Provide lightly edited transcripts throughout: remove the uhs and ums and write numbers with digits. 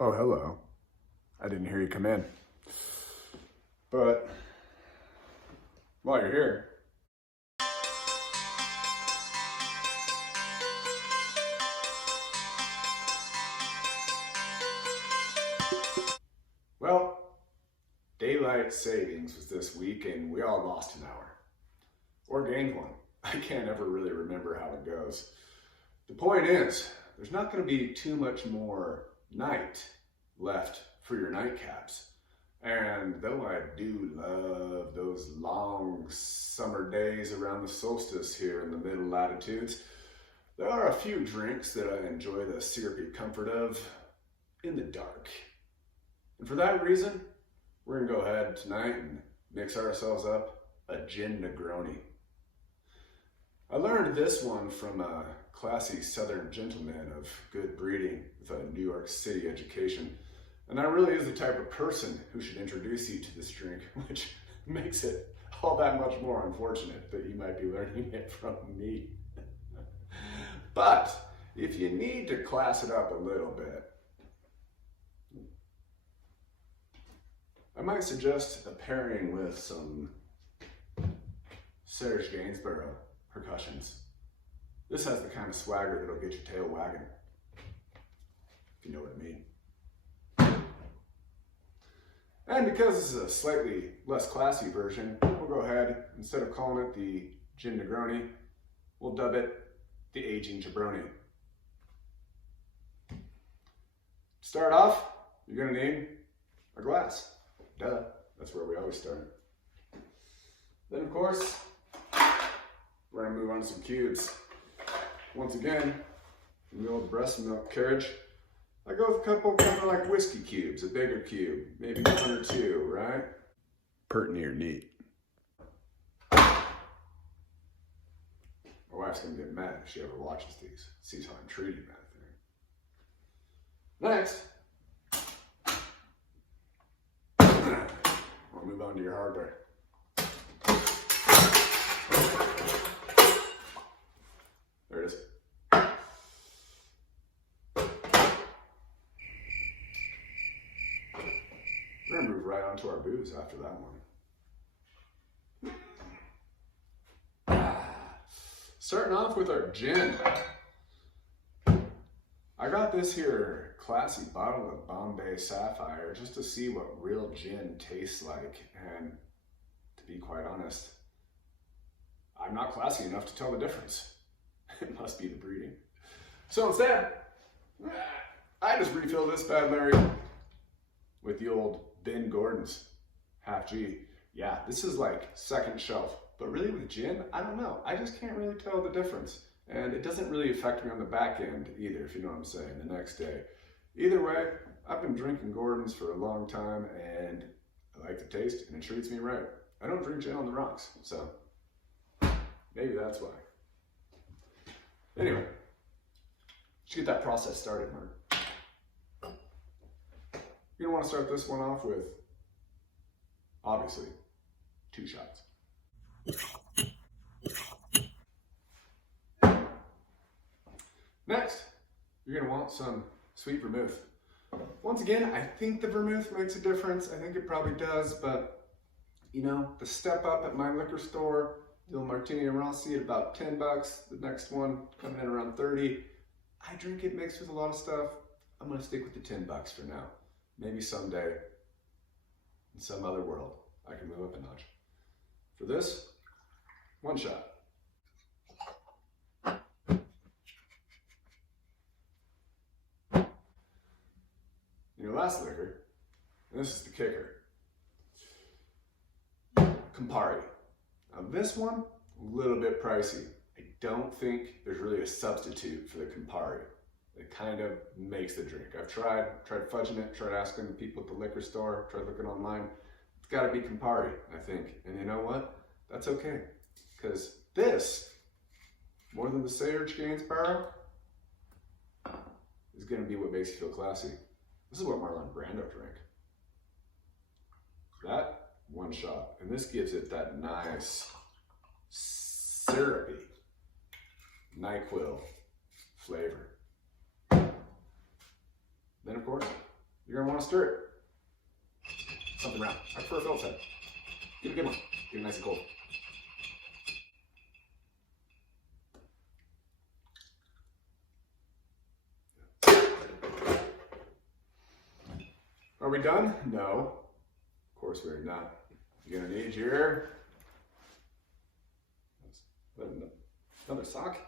Oh, hello. I didn't hear you come in. But while you're here, well, daylight savings was this week and we all lost an hour. Or gained one. I can't ever really remember how it goes. The point is, there's not going to be too much more night left for your nightcaps. And though I do love those long summer days around the solstice here in the middle latitudes, there are a few drinks that I enjoy the syrupy comfort of in the dark. And for that reason, we're gonna go ahead tonight and mix ourselves up a gin Negroni. I learned this one from a classy southern gentleman of good breeding with a New York City education. And that really is the type of person who should introduce you to this drink, which makes it all that much more unfortunate that you might be learning it from me. But if you need to class it up a little bit, I might suggest a pairing with some Serge Gainsborough percussions. This has the kind of swagger that'll get your tail wagging, if you know what I mean. And because this is a slightly less classy version, we'll go ahead, instead of calling it the gin Negroni, we'll dub it the aging Jabroni. To start off, you're gonna need a glass. Duh, that's where we always start. Then of course, we're gonna move on to some cubes. Once again, in the old breast milk carriage, I go with a couple kind of like whiskey cubes, a bigger cube, maybe one or two, right? Pert near neat. My wife's gonna get mad if she ever watches these, sees how I'm treating that thing. Next, we'll move on to your hardware. There it is. We're gonna move right on to our booze after that one. Starting off with our gin. I got this here classy bottle of Bombay Sapphire just to see what real gin tastes like, and to be quite honest, I'm not classy enough to tell the difference. It must be the breeding. So instead, I just refill this bad Larry with the old Ben Gordon's half G. Yeah, this is like second shelf, but really with gin, I don't know. I just can't really tell the difference. And it doesn't really affect me on the back end either, if you know what I'm saying, the next day. Either way, I've been drinking Gordon's for a long time and I like the taste and it treats me right. I don't drink gin on the rocks, so maybe that's why. Anyway, let's get that process started, Mark. You're gonna wanna start this one off with, obviously, 2 shots. Next, you're gonna want some sweet vermouth. Once again, I think the vermouth makes a difference. I think it probably does, but you know, the step up at my liquor store, the Martini Rossi at about 10 bucks, the next one coming in around 30. I drink it mixed with a lot of stuff. I'm gonna stick with the 10 bucks for now. Maybe someday, in some other world, I can move up a notch. For this, 1 shot. Your last liquor, and this is the kicker, Campari. Now this one, a little bit pricey. I don't think there's really a substitute for the Campari. It kind of makes the drink. I've tried fudging it, tried asking the people at the liquor store, tried looking online. It's gotta be Campari, I think. And you know what? That's okay. Because this, more than the Serge Gainsborough, is gonna be what makes you feel classy. This is what Marlon Brando drank. That 1 shot, and this gives it that nice, syrupy NyQuil flavor. Then of course, you're gonna want to stir it. Something round. I prefer a Phillips head. Give it a good one. Get it nice and cold. Are we done? No. Of course we're not. You're gonna need your another sock.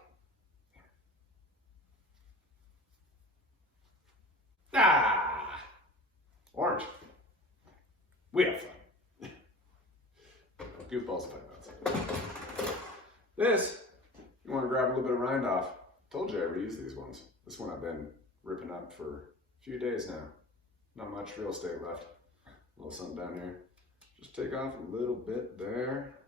Ah! Orange. We have fun. Goofballs and pipe. This, you want to grab a little bit of rind off. Told you I would use these ones. This one I've been ripping up for a few days now. Not much real estate left. A little something down here. Just take off a little bit there.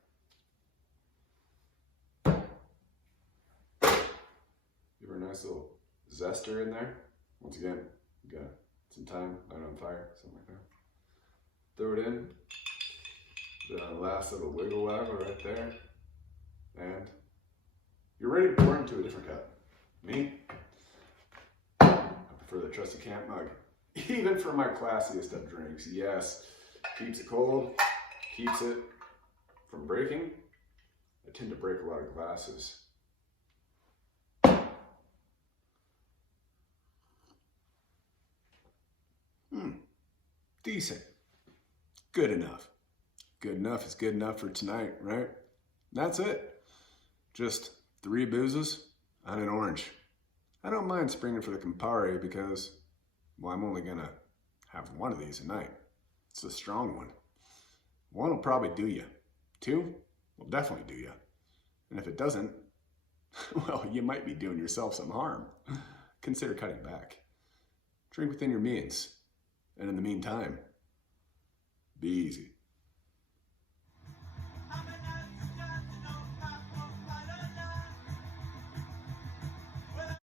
Give her a nice little zester in there. Once again, you got some time, light on fire, something like that. Throw it in. The last little wiggle waggle right there. And you're ready to pour into a different cup. Me, I prefer the trusty camp mug. Even for my classiest of drinks, yes. Keeps it cold, keeps it from breaking. I tend to break a lot of glasses. Decent. Good enough. Good enough is good enough for tonight, right? That's it. Just 3 boozes and an orange. I don't mind springing for the Campari because, well, I'm only gonna have one of these a night. It's a strong one. 1 will probably do you. 2 will definitely do you. And if it doesn't, well, you might be doing yourself some harm. Consider cutting back. Drink within your means. And in the meantime, be easy.